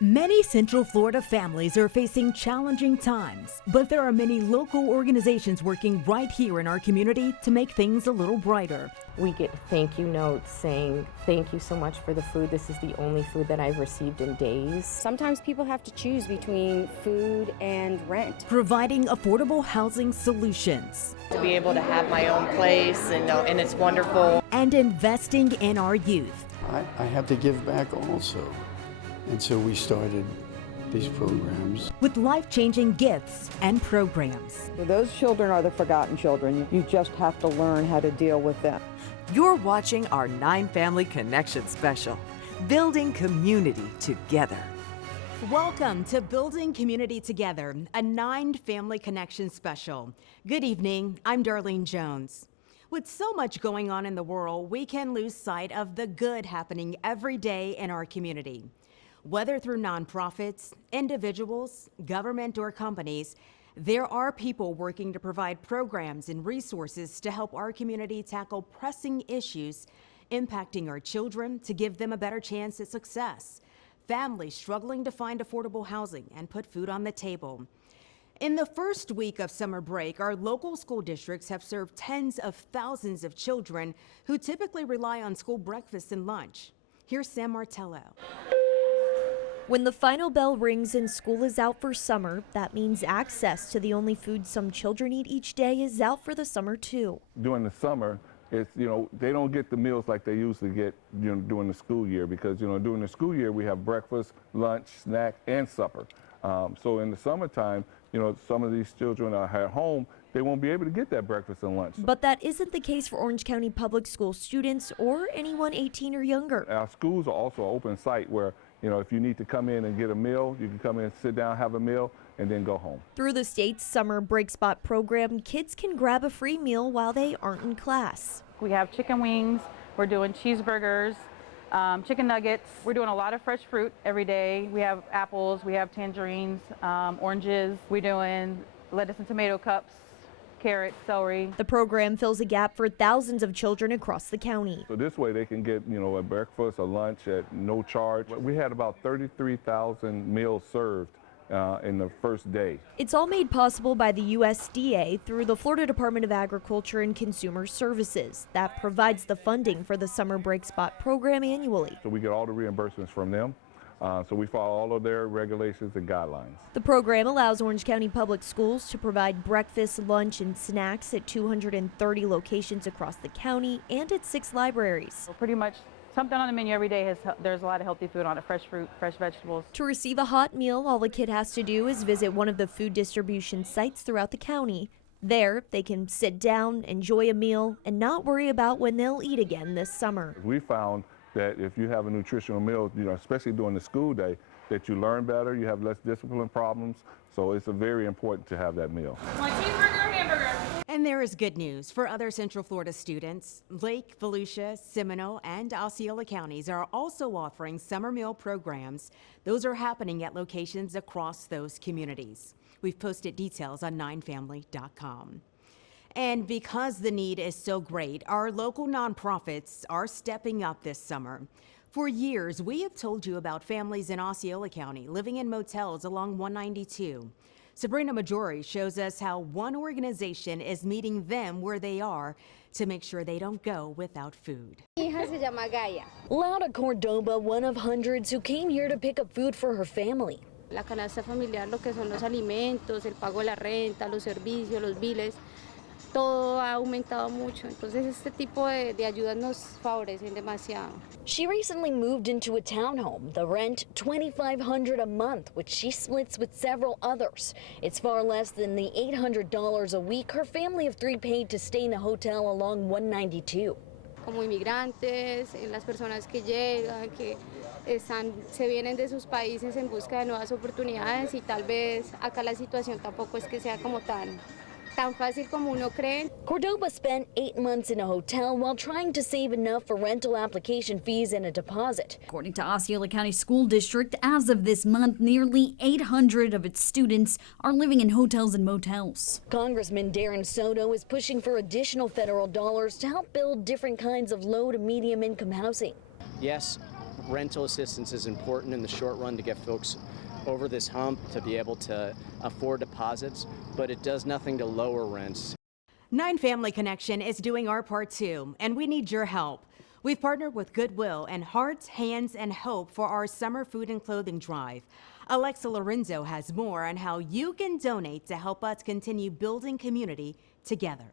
Many Central Florida families are facing challenging times, but there are many local organizations working right here in our community to make things a little brighter. We get thank you notes saying, thank you so much for the food. This is the only food that I've received in days. Sometimes people have to choose between food and rent. Providing affordable housing solutions. To be able to have my own place, and it's wonderful. And investing in our youth. I have to give back also. And so we started these programs. With life-changing gifts and programs. Those children are the forgotten children. You just have to learn how to deal with them. You're watching our 9 Family Connection special, Building Community Together. Welcome to Building Community Together, a 9 Family Connection special. Good evening, I'm Darlene Jones. With so much going on in the world, we can lose sight of the good happening every day in our community. Whether through nonprofits, individuals, government, or companies, there are people working to provide programs and resources to help our community tackle pressing issues impacting our children to give them a better chance at success, families struggling to find affordable housing and put food on the table. In the first week of summer break, our local school districts have served tens of thousands of children who typically rely on school breakfast and lunch. Here's Sam Martello. When the final bell rings and school is out for summer, that means access to the only food some children eat each day is out for the summer too. During the summer, it's, they don't get the meals like they usually get, during the school year because, during the school year we have breakfast, lunch, snack, and supper. So in the summertime, some of these children are at home, they won't be able to get that breakfast and lunch. But that isn't the case for Orange County Public School students or anyone 18 or younger. Our schools are also an open site where, if you need to come in and get a meal, you can come in, sit down, have a meal, and then go home. Through the state's Summer Break Spot program, kids can grab a free meal while they aren't in class. We have chicken wings, we're doing cheeseburgers, chicken nuggets. We're doing a lot of fresh fruit every day. We have apples, we have tangerines, oranges. We're doing lettuce and tomato cups, carrots, celery. The program fills a gap for thousands of children across the county. So this way they can get, a breakfast, a lunch at no charge. We had about 33,000 meals served in the first day. It's all made possible by the USDA through the Florida Department of Agriculture and Consumer Services that provides the funding for the Summer Break Spot program annually. So we get all the reimbursements from them. So we follow all of their regulations and guidelines. The program allows Orange County Public Schools to provide breakfast, lunch, and snacks at 230 locations across the county and at 6 libraries. So pretty much something on the menu every day. There's a lot of healthy food on it, fresh fruit, fresh vegetables. To receive a hot meal, all the kid has to do is visit one of the food distribution sites throughout the county. There, they can sit down, enjoy a meal, and not worry about when they'll eat again this summer. We found that if you have a nutritional meal, especially during the school day, that you learn better, you have less discipline problems. So it's very important to have that meal. My cheeseburger, hamburger. And there is good news for other Central Florida students. Lake, Volusia, Seminole, and Osceola counties are also offering summer meal programs. Those are happening at locations across those communities. We've posted details on 9family.com. And because the need is so great, our local nonprofits are stepping up this summer. For years, we have told you about families in Osceola County living in motels along 192. Sabrina Majori shows us how one organization is meeting them where they are to make sure they don't go without food. Laura Cordoba, one of hundreds who came here to pick up food for her family. La canasta familiar, lo que son los alimentos, el pago de la renta, los servicios, los biles. Todo ha aumentado mucho, entonces este tipo de ayudas nos favorecen demasiado. She recently moved into a townhome. The rent $2,500 a month, which she splits with several others. It's far less than the $800 a week her family of 3 paid to stay in a hotel along 192. Como inmigrantes, las personas que llegan, que se vienen de sus países en busca de nuevas oportunidades y tal vez acá la situación tampoco es que sea como tan fácil como uno cree. Cordoba spent 8 months in a hotel while trying to save enough for rental application fees and a deposit. According to Osceola County School District, as of this month, nearly 800 of its students are living in hotels and motels. Congressman Darren Soto is pushing for additional federal dollars to help build different kinds of low to medium income housing. Yes, rental assistance is important in the short run to get folks over this hump to be able to afford deposits, but it does nothing to lower rents. 9 Family Connection is doing our part too, and we need your help. We've partnered with Goodwill and Hearts, Hands, and Hope for our summer food and clothing drive. Alexa Lorenzo has more on how you can donate to help us continue building community together.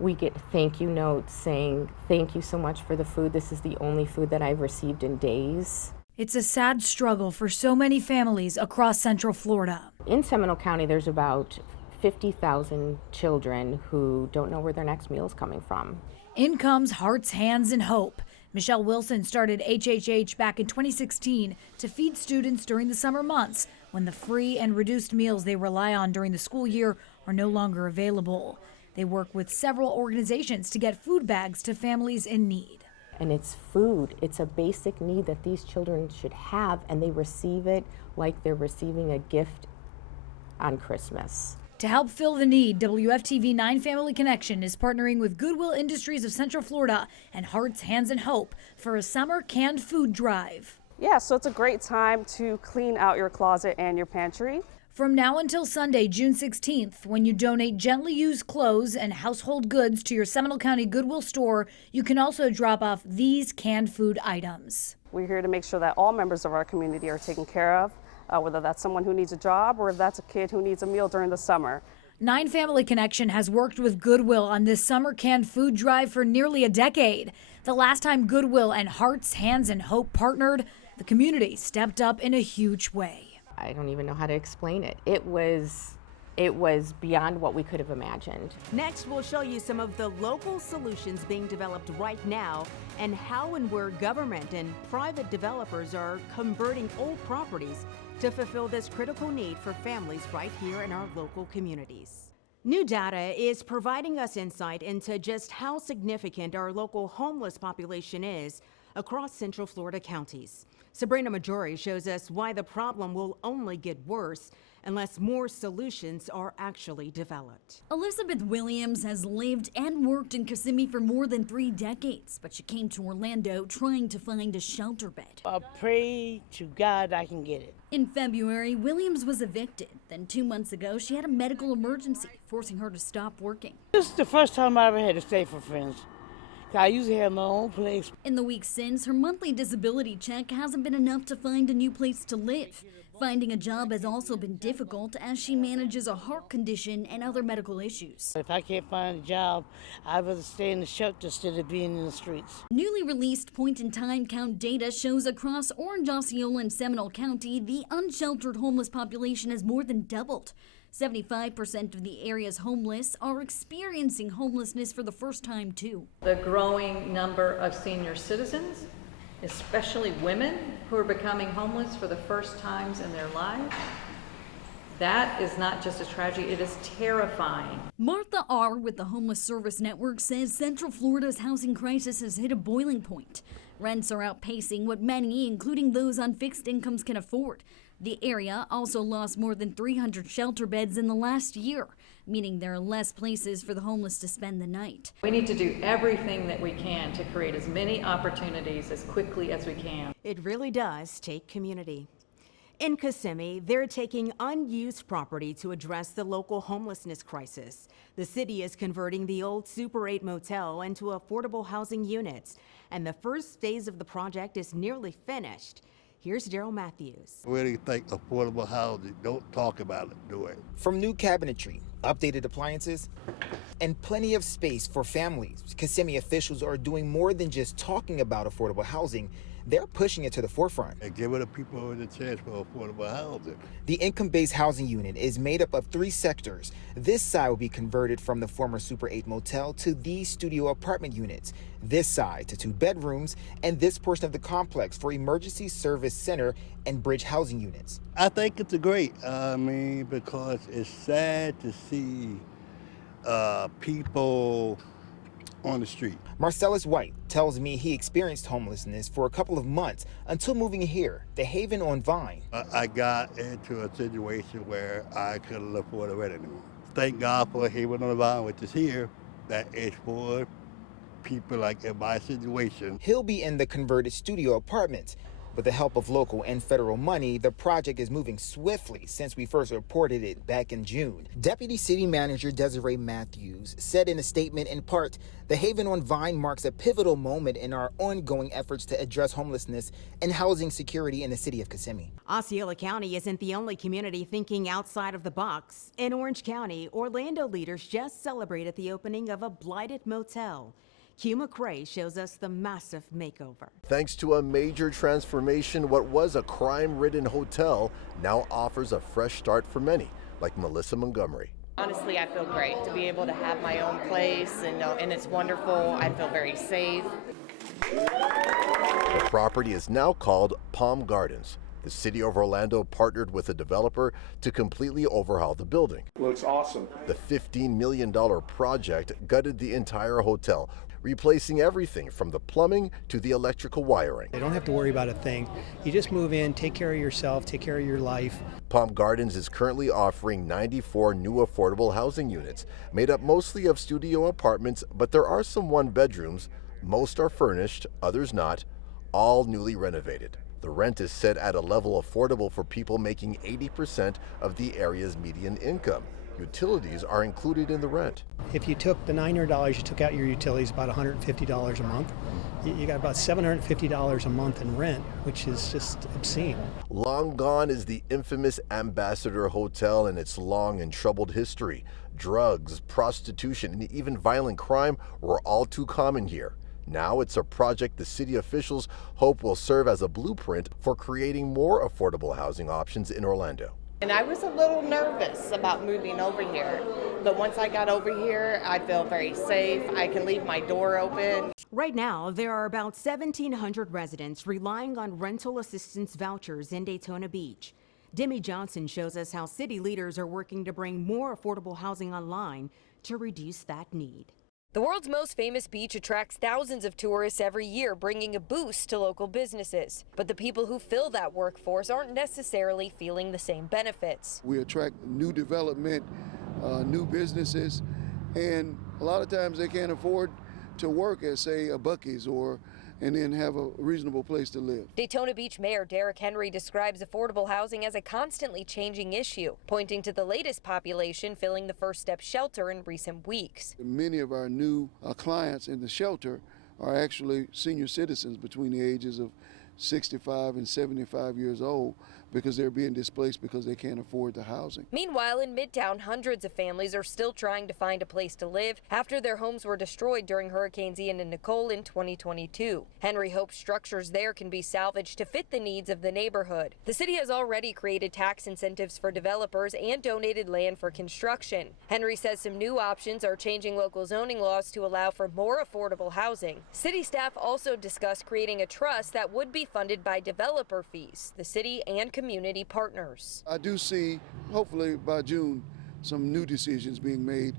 We get thank you notes saying, thank you so much for the food. This is the only food that I've received in days. It's a sad struggle for so many families across Central Florida. In Seminole County, there's about 50,000 children who don't know where their next meal is coming from. In comes Hearts, Hands, and Hope. Michelle Wilson started HHH back in 2016 to feed students during the summer months when the free and reduced meals they rely on during the school year are no longer available. They work with several organizations to get food bags to families in need. And it's food. It's a basic need that these children should have, and they receive it like they're receiving a gift on Christmas. To help fill the need, WFTV 9 Family Connection is partnering with Goodwill Industries of Central Florida and Hearts, Hands, and Hope for a summer canned food drive. Yeah, so it's a great time to clean out your closet and your pantry. From now until Sunday, June 16th, when you donate gently used clothes and household goods to your Seminole County Goodwill store, you can also drop off these canned food items. We're here to make sure that all members of our community are taken care of, whether that's someone who needs a job or if that's a kid who needs a meal during the summer. 9 Family Connection has worked with Goodwill on this summer canned food drive for nearly a decade. The last time Goodwill and Hearts, Hands, and Hope partnered, the community stepped up in a huge way. I don't even know how to explain it. It was beyond what we could have imagined. Next, we'll show you some of the local solutions being developed right now and how and where government and private developers are converting old properties to fulfill this critical need for families right here in our local communities. New data is providing us insight into just how significant our local homeless population is across Central Florida counties. Sabrina Majori shows us why the problem will only get worse unless more solutions are actually developed. Elizabeth Williams has lived and worked in Kissimmee for more than 3 decades, but she came to Orlando trying to find a shelter bed. I pray to God I can get it. In February, Williams was evicted. Then 2 months ago, she had a medical emergency, forcing her to stop working. This is the first time I ever had to stay for friends. I usually have my own place. In the weeks since, her monthly disability check hasn't been enough to find a new place to live. Finding a job has also been difficult as she manages a heart condition and other medical issues. If I can't find a job, I'd rather stay in the shelter instead of being in the streets. Newly released point-in-time count data shows across Orange, Osceola, and Seminole County, the unsheltered homeless population has more than doubled. 75% of the area's homeless are experiencing homelessness for the first time, too. The growing number of senior citizens, especially women who are becoming homeless for the first times in their lives, that is not just a tragedy, it is terrifying. Martha R. with the Homeless Service Network says Central Florida's housing crisis has hit a boiling point. Rents are outpacing what many, including those on fixed incomes, can afford. The area also lost more than 300 shelter beds in the last year, meaning there are less places for the homeless to spend the night. We need to do everything that we can to create as many opportunities as quickly as we can. It really does take community. In Kissimmee, they're taking unused property to address the local homelessness crisis. The city is converting the old Super 8 motel into affordable housing units, and the first phase of the project is nearly finished. Here's Daryl Matthews. I really think affordable housing, don't talk about it, do it. From new cabinetry, updated appliances, and plenty of space for families, Kissimmee officials are doing more than just talking about affordable housing. They're pushing it to the forefront. And giving the people the chance for affordable housing. The income-based housing unit is made up of 3 sectors. This side will be converted from the former Super 8 motel to these studio apartment units. This side to 2 bedrooms, and this portion of the complex for emergency service center and bridge housing units. I think it's great. Because it's sad to see people on the street. Marcellus White tells me he experienced homelessness for a couple of months until moving here, the Haven on Vine. I got into a situation where I couldn't afford to rent anymore. Thank God for Haven on Vine, which is here, that is for people like in my situation. He'll be in the converted studio apartments. With the help of local and federal money, the project is moving swiftly since we first reported it back in June. Deputy City Manager Desiree Matthews said in a statement, in part, the Haven on Vine marks a pivotal moment in our ongoing efforts to address homelessness and housing security in the city of Kissimmee. Osceola County isn't the only community thinking outside of the box. In Orange County, Orlando leaders just celebrated the opening of a blighted motel. Hugh McRae shows us the massive makeover. Thanks to a major transformation, what was a crime-ridden hotel now offers a fresh start for many, like Melissa Montgomery. Honestly, I feel great to be able to have my own place, and it's wonderful. I feel very safe. The property is now called Palm Gardens. The city of Orlando partnered with a developer to completely overhaul the building. Looks awesome. The $15 million project gutted the entire hotel, replacing everything from the plumbing to the electrical wiring. They don't have to worry about a thing. You just move in, take care of yourself, take care of your life. Palm Gardens is currently offering 94 new affordable housing units, made up mostly of studio apartments, but there are some one-bedrooms. Most are furnished, others not, all newly renovated. The rent is set at a level affordable for people making 80% of the area's median income. Utilities are included in the rent. If you took the $900, you took out your utilities, about $150 a month. You got about $750 a month in rent, which is just obscene. Long gone is the infamous Ambassador Hotel and its long and troubled history. Drugs, prostitution, and even violent crime were all too common here. Now it's a project the city officials hope will serve as a blueprint for creating more affordable housing options in Orlando. And I was a little nervous about moving over here, but once I got over here, I feel very safe. I can leave my door open. Right now, there are about 1,700 residents relying on rental assistance vouchers in Daytona Beach. Demi Johnson shows us how city leaders are working to bring more affordable housing online to reduce that need. The world's most famous beach attracts thousands of tourists every year, bringing a boost to local businesses. But the people who fill that workforce aren't necessarily feeling the same benefits. We attract new development, new businesses, and a lot of times they can't afford to work at, say, a Buc-ee's and then have a reasonable place to live. Daytona Beach Mayor Derek Henry describes affordable housing as a constantly changing issue, pointing to the latest population filling the First Step shelter in recent weeks. Many of our new clients in the shelter are actually senior citizens between the ages of 65 and 75 years old because they're being displaced because they can't afford the housing. Meanwhile, in Midtown, hundreds of families are still trying to find a place to live after their homes were destroyed during Hurricanes Ian and Nicole in 2022. Henry hopes structures there can be salvaged to fit the needs of the neighborhood. The city has already created tax incentives for developers and donated land for construction. Henry says some new options are changing local zoning laws to allow for more affordable housing. City staff also discussed creating a trust that would be funded by developer fees, the city and community partners. I do see, hopefully by June, some new decisions being made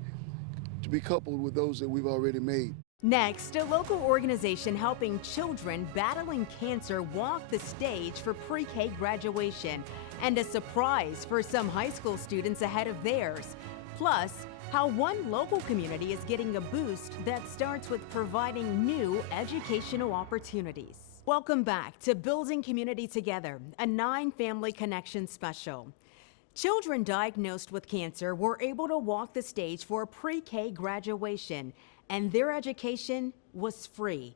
to be coupled with those that we've already made. Next, a local organization helping children battling cancer walk the stage for pre-K graduation, and a surprise for some high school students ahead of theirs. Plus, how one local community is getting a boost that starts with providing new educational opportunities. Welcome back to Building Community Together, a 9-family connection special. Children diagnosed with cancer were able to walk the stage for pre-K graduation, and their education was free.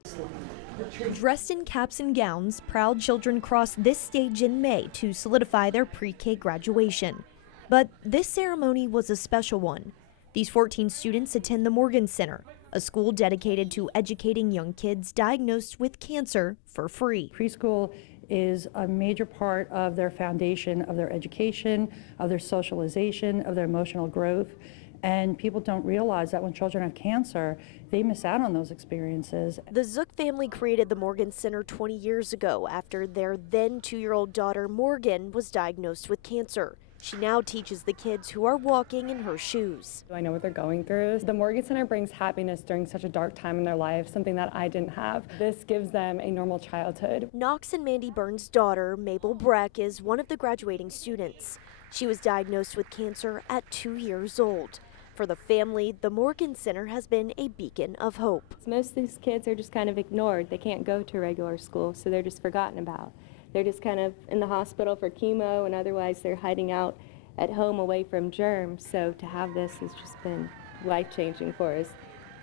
Dressed in caps and gowns, proud children crossed this stage in May to solidify their pre-K graduation. But this ceremony was a special one. These 14 students attend the Morgan Center, a school dedicated to educating young kids diagnosed with cancer for free. Preschool is a major part of their foundation, of their education, of their socialization, of their emotional growth. And people don't realize that when children have cancer, they miss out on those experiences. The Zook family created the Morgan Center 20 years ago after their then 2-year-old daughter Morgan was diagnosed with cancer. She now teaches the kids who are walking in her shoes. I know what they're going through. The Morgan Center brings happiness during such a dark time in their life, something that I didn't have. This gives them a normal childhood. Knox and Mandy Burns' daughter, Mabel Breck, is one of the graduating students. She was diagnosed with cancer at 2 years old. For the family, the Morgan Center has been a beacon of hope. Most of these kids are just kind of ignored. They can't go to regular school, so they're just forgotten about. they're just kind of in the hospital for chemo, and otherwise they're hiding out at home away from germs. So to have this has just been life-changing for us.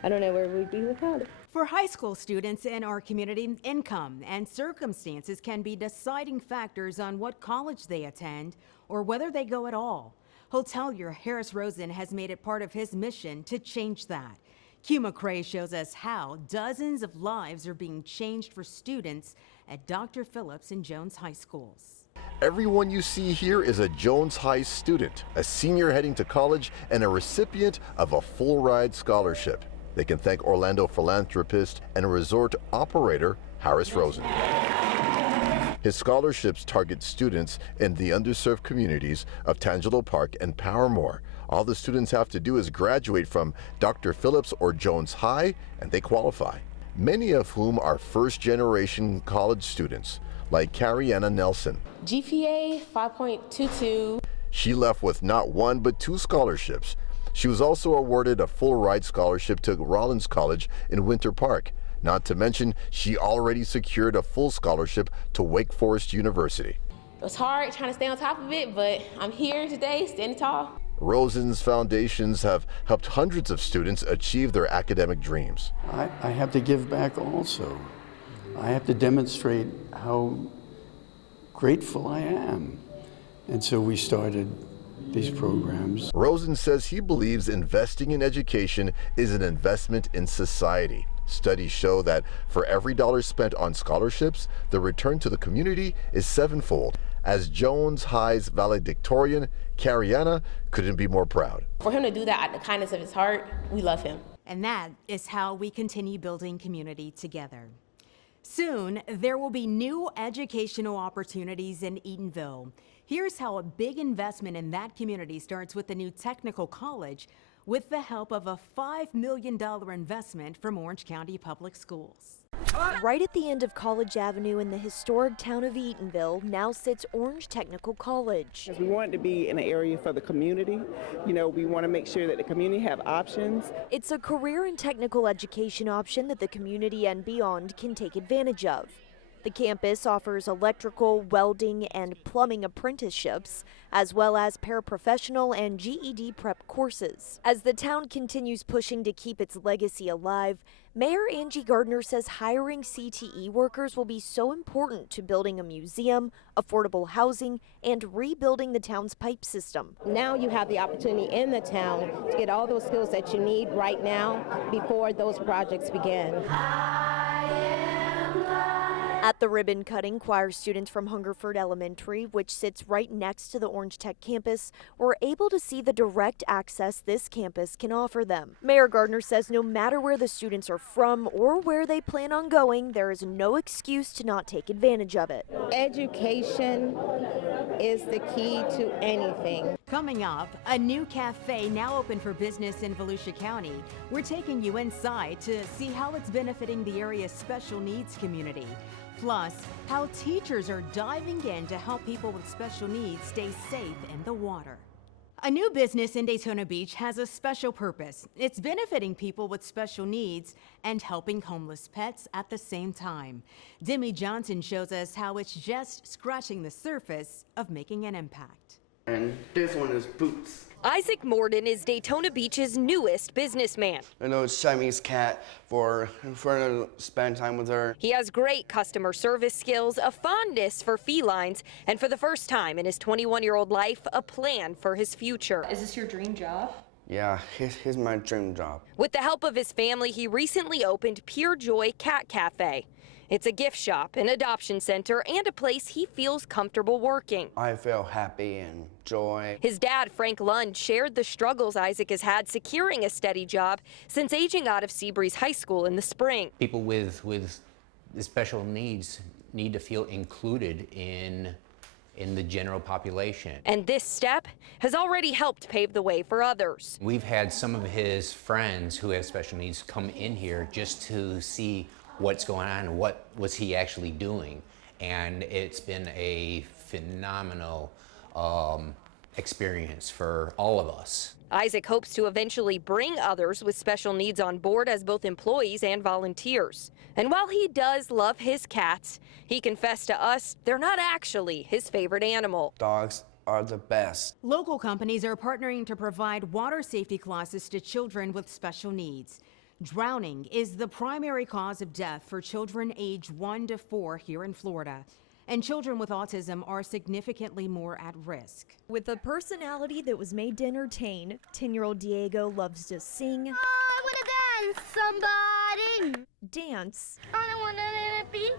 I don't know where we'd be without it. For high school students in our community, income and circumstances can be deciding factors on what college they attend or whether they go at all. Hotelier Harris Rosen has made it part of his mission to change that. Q McCrae shows us how dozens of lives are being changed for students at Dr. Phillips and Jones High Schools. Everyone you see here is a Jones High student, a senior heading to college, and a recipient of a full-ride scholarship. They can thank Orlando philanthropist and resort operator Harris Rosen. His scholarships target students in the underserved communities of Tangelo Park and Paramore. All the students have to do is graduate from Dr. Phillips or Jones High, and they qualify. Many of whom are first-generation college students, like Cariana Nelson. GPA 5.22. She left with not one but 2 scholarships. She was also awarded a full-ride scholarship to Rollins College in Winter Park. Not to mention, she already secured a full scholarship to Wake Forest University. It was hard trying to stay on top of it, but I'm here today, standing tall. Rosen's foundations have helped hundreds of students achieve their academic dreams. I have to give back also. I have to demonstrate how grateful I am. And so we started these programs. Rosen says he believes investing in education is an investment in society. Studies show that for every dollar spent on scholarships, the return to the community is 7-fold. As Jones High's valedictorian, Cariana couldn't be more proud. For him to do that out of the kindness of his heart, we love him. And that is how we continue building community together. Soon, there will be new educational opportunities in Eatonville. Here's how a big investment in that community starts with the new technical college with the help of a $5 million investment from Orange County Public Schools. Right at the end of College Avenue in the historic town of Eatonville now sits Orange Technical College. We want it to be in an area for the community. You know, we want to make sure that the community have options. It's a career and technical education option that the community and beyond can take advantage of. The campus offers electrical, welding, and plumbing apprenticeships, as well as paraprofessional and GED prep courses. As the town continues pushing to keep its legacy alive, Mayor Angie Gardner says hiring CTE workers will be so important to building a museum, affordable housing, and rebuilding the town's pipe system. Now you have the opportunity in the town to get all those skills that you need right now before those projects begin. At the ribbon cutting, choir students from Hungerford Elementary, which sits right next to the Orange Tech campus, were able to see the direct access this campus can offer them. Mayor Gardner says no matter where the students are from or where they plan on going, there is no excuse to not take advantage of it. Education is the key to anything. Coming up, a new cafe now open for business in Volusia County. We're taking you inside to see how it's benefiting the area's special needs community. Plus, how teachers are diving in to help people with special needs stay safe in the water. A new business in Daytona Beach has a special purpose. It's benefiting people with special needs and helping homeless pets at the same time. Demi Johnson shows us how it's just scratching the surface of making an impact. And this one is Boots. Isaac Morden is Daytona Beach's newest businessman. I know it's Siamese cat for to spend time with her. He has great customer service skills, a fondness for felines, and for the first time in his 21-year-old life, a plan for his future. Is this your dream job? Yeah, here's my dream job. With the help of his family, he recently opened Pure Joy Cat Cafe. It's a gift shop, an adoption center, and a place he feels comfortable working. I feel happy and joy. His dad, Frank Lund, shared the struggles Isaac has had securing a steady job since aging out of Seabreeze High School in the spring. People with special needs need to feel included in the general population. And this step has already helped pave the way for others. We've had some of his friends who have special needs come in here just to see what's going on and what was he actually doing. And it's been a phenomenal experience for all of us. Isaac hopes to eventually bring others with special needs on board as both employees and volunteers. And while he does love his cats, he confessed to us they're not actually his favorite animal. Dogs are the best. Local companies are partnering to provide water safety classes to children with special needs. Drowning is the primary cause of death for children aged 1 to 4 here in Florida. And children with autism are significantly more at risk. With a personality that was made to entertain, 10-year-old Diego loves to sing, I want to dance, somebody. Dance, I want to be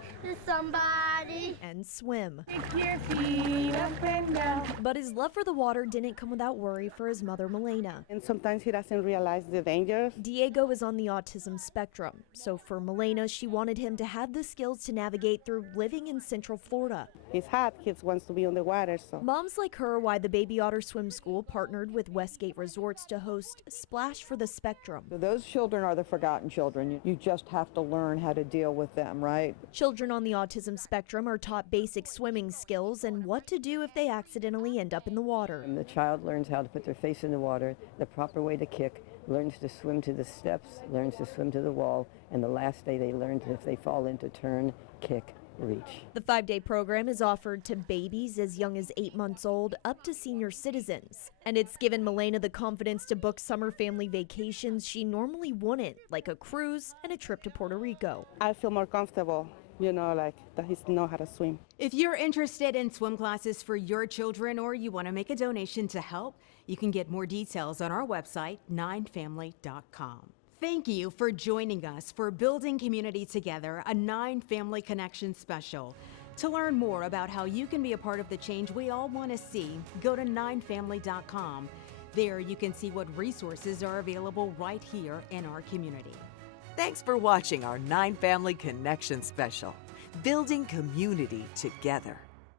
somebody. And swim. Stick your feet up and down. But his love for the water didn't come without worry for his mother, Milena. And sometimes he doesn't realize the dangers. Diego is on the autism spectrum, so for Milena, she wanted him to have the skills to navigate through living in Central Florida. He's hot, kids wants to be on the water, so. Moms like her are why the Baby Otter Swim School partnered with Westgate Resorts to host Splash for the Spectrum. Those children are the forgotten children. You just have to learn how to deal with them, right? Children on the autism spectrum are taught basic swimming skills and what to do if they accidentally end up in the water. And the child learns how to put their face in the water, the proper way to kick, learns to swim to the steps, learns to swim to the wall, and the last day they learn if they fall into turn, kick, reach. The 5-day program is offered to babies as young as 8 months old up to senior citizens. And it's given Milena the confidence to book summer family vacations she normally wouldn't, like a cruise and a trip to Puerto Rico. I feel more comfortable, like that he knows how to swim. If you're interested in swim classes for your children or you want to make a donation to help, you can get more details on our website, 9family.com. Thank you for joining us for Building Community Together, a 9 Family Connection special. To learn more about how you can be a part of the change we all want to see, go to 9family.com. There you can see what resources are available right here in our community. Thanks for watching our 9 Family Connection special, Building Community Together.